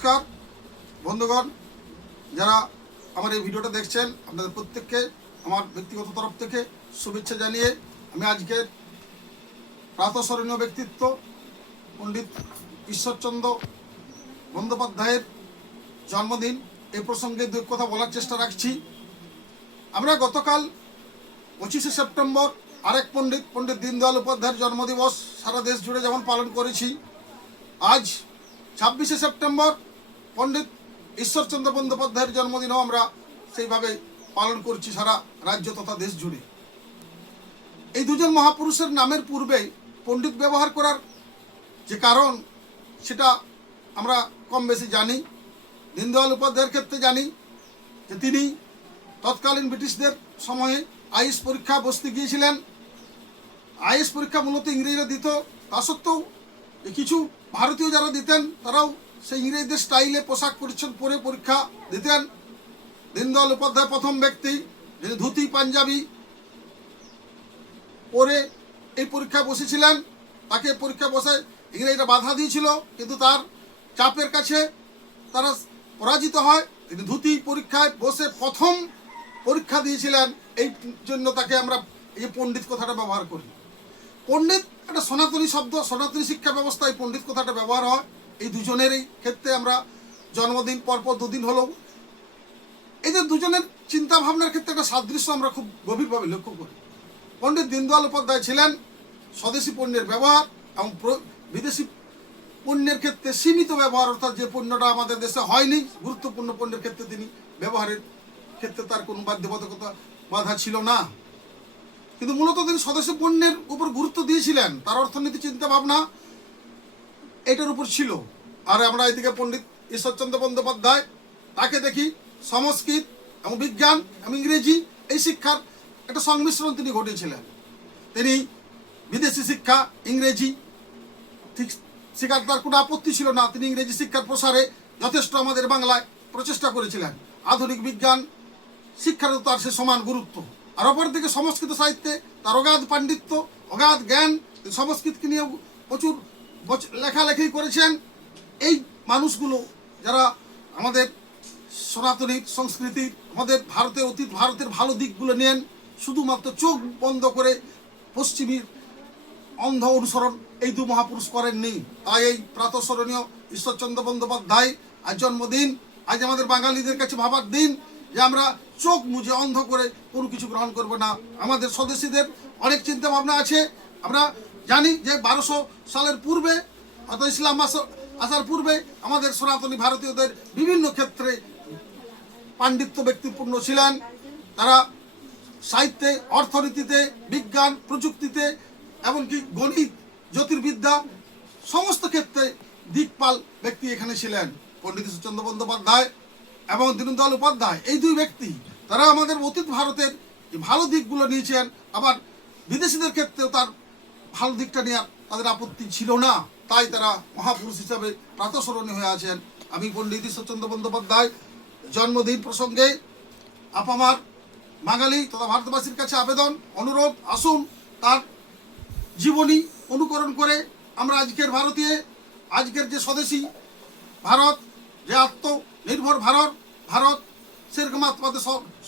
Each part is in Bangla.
নমস্কার বন্ধুগণ, যারা আমার এই ভিডিওটা দেখছেন আপনাদের প্রত্যেককে আমার ব্যক্তিগত তরফ থেকে শুভেচ্ছা জানিয়ে আমি আজকের প্রাতঃস্মরণীয় ব্যক্তিত্ব পণ্ডিত ঈশ্বরচন্দ্র বন্দ্যোপাধ্যায়ের জন্মদিন এই প্রসঙ্গে দুই কথা বলার চেষ্টা রাখছি। আমরা গতকাল 25শে সেপ্টেম্বর আরেক পণ্ডিত দীনদয়াল উপাধ্যায়ের জন্মদিবস সারা দেশ জুড়ে যেমন পালন করেছি, আজ 26শে সেপ্টেম্বর পণ্ডিত ঈশ্বরচন্দ্র বন্দ্যোপাধ্যায়ের জন্মদিনও আমরা সেইভাবে পালন করছি সারা রাজ্য তথা দেশ জুড়ে। এই দুজন মহাপুরুষের নামের পূর্বে পণ্ডিত ব্যবহার করার যে কারণ সেটা আমরা কম বেশি জানি। দীনদয়াল উপাধ্যায়ের ক্ষেত্রে জানি যে তিনি তৎকালীন ব্রিটিশদের সময়ে আইএস পরীক্ষা বসতে গিয়েছিলেন। আইএস পরীক্ষা মূলত ইংরেজরা দিত, তা সত্ত্বেও কিছু ভারতীয় যারা দিতেন তারাও সেই ইংরেজদের স্টাইলে পোশাক পরিচ্ছদ পরে পরীক্ষা দিতেন। দীনদয়াল উপাধ্যায় প্রথম ব্যক্তি যিনি ধুতি পাঞ্জাবি পরে এই পরীক্ষা বসেছিলেন। তাকে পরীক্ষা বসায় ইংরেজরা বাধা দিয়েছিল, কিন্তু তার চাপের কাছে তারা পরাজিত হয়। তিনি ধুতি পরীক্ষায় বসে প্রথম পরীক্ষা দিয়েছিলেন, এই জন্য তাকে আমরা এই পণ্ডিত কথাটা ব্যবহার করি। পণ্ডিত একটা সনাতনী শব্দ, সনাতনী শিক্ষা ব্যবস্থায় পণ্ডিত কথাটা ব্যবহার হয়। এই দুজনেরই ক্ষেত্রে আমরা জন্মদিন পরপর দুদিন হলেও এদের দুজনের চিন্তা ভাবনার ক্ষেত্রে একটা সাদৃশ্য আমরা খুব গভীরভাবে লক্ষ্য করি। পণ্ডিত দীনদয়াল উপাধ্যায় ছিলেন স্বদেশি পণ্যের ব্যবহার এবং বিদেশি পণ্যের ক্ষেত্রে সীমিত ব্যবহার, অর্থাৎ যে পণ্যটা আমাদের দেশে হয়নি গুরুত্বপূর্ণ পণ্যের ক্ষেত্রে তিনি ব্যবহারের ক্ষেত্রে তার কোনো বাধ্যবাধকতা বাধা ছিল না। কিন্তু মূলত তিনি স্বদেশি পণ্যের উপর গুরুত্ব দিয়েছিলেন, তার অর্থনীতি চিন্তা ভাবনা এটার উপর ছিল। আর আমরা এদিকে পণ্ডিত ঈশ্বরচন্দ্র বন্দ্যোপাধ্যায়, তাকে দেখি সংস্কৃত এবং বিজ্ঞান এবং ইংরেজি এই শিক্ষার একটা সংমিশ্রণ তিনি ঘটিয়েছিলেন। তিনি বিদেশি শিক্ষা ইংরেজি ঠিক শিক্ষার তার কোনো আপত্তি ছিল না, তিনি ইংরেজি শিক্ষার প্রসারে যথেষ্ট আমাদের বাংলায় প্রচেষ্টা করেছিলেন। আধুনিক বিজ্ঞান শিক্ষারও তার সে সমান গুরুত্ব। আর অপরদিকে সংস্কৃত সাহিত্যে তার অগাধ পাণ্ডিত্য, অগাধ জ্ঞান, সংস্কৃতকে নিয়ে প্রচুর লেখালেখি করেছেন। এই মানুষগুলো যারা আমাদের সনাতনী সংস্কৃতির, আমাদের ভারতের ভালো দিকগুলো নেন, শুধুমাত্র চোখ বন্ধ করে পশ্চিমীর অন্ধ অনুসরণ এই দু মহাপুরুষ করেননি। তাই এই প্রাতঃস্মরণীয় ঈশ্বরচন্দ্র বন্দ্যোপাধ্যায় আজ জন্মদিন, আজ আমাদের বাঙালিদের কাছে ভাবার দিন যে আমরা চোখ মুজে অন্ধ করে কোনো কিছু গ্রহণ করব না। আমাদের স্বদেশীদের অনেক চিন্তা ভাবনা আছে। আমরা জানি যে 1200 সালের পূর্বে অর্থাৎ ইসলাম আসার পূর্বে আমাদের সনাতনী ভারতীয়দের বিভিন্ন ক্ষেত্রে পাণ্ডিত্য ব্যক্তিপূর্ণ ছিলেন। তারা সাহিত্যে, অর্থনীতিতে, বিজ্ঞান, প্রযুক্তিতে, এমনকি গণিত, জ্যোতির্বিদ্যা সমস্ত ক্ষেত্রে দিকপাল ব্যক্তি এখানে ছিলেন। পণ্ডিত ঈশ্বরচন্দ্র বন্দ্যোপাধ্যায় এবং দীনদয়াল উপাধ্যায় এই দুই ব্যক্তি, তারা আমাদের অতীত ভারতের ভালো দিকগুলো নিয়েছেন, আবার বিদেশিদের ক্ষেত্রেও তার ভালো দিকটা নেওয়ার তাদের আপত্তি ছিল না। তাই তারা মহাপুরুষ হিসাবে প্রাতঃস্মরণীয় হয়ে আছেন। আমি পণ্ডিত ঈশ্বরচন্দ্র বন্দ্যোপাধ্যায় জন্মদিন প্রসঙ্গে আপামার বাঙালি তথা ভারতবাসীর কাছে আবেদন, অনুরোধ, আসুন তার জীবনী অনুকরণ করে আমরা আজকের আজকের যে স্বদেশী ভারত, যে আত্মনির্ভর ভারত সেরকম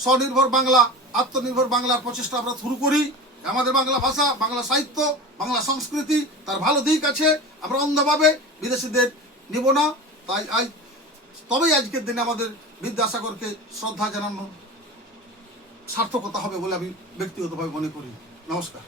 স্বনির্ভর বাংলা, আত্মনির্ভর বাংলার প্রচেষ্টা আমরা শুরু করি। আমাদের বাংলা ভাষা, বাংলা সাহিত্য, বাংলা সংস্কৃতি তার ভালো দিক আছে, আমরা অন্ধভাবে বিদেশিদের নিব না। তবেই আজকের দিনে আমাদের বিদ্যাসাগরকে শ্রদ্ধা জানানোর সার্থকতা হবে বলে আমি ব্যক্তিগতভাবে মনে করি। নমস্কার।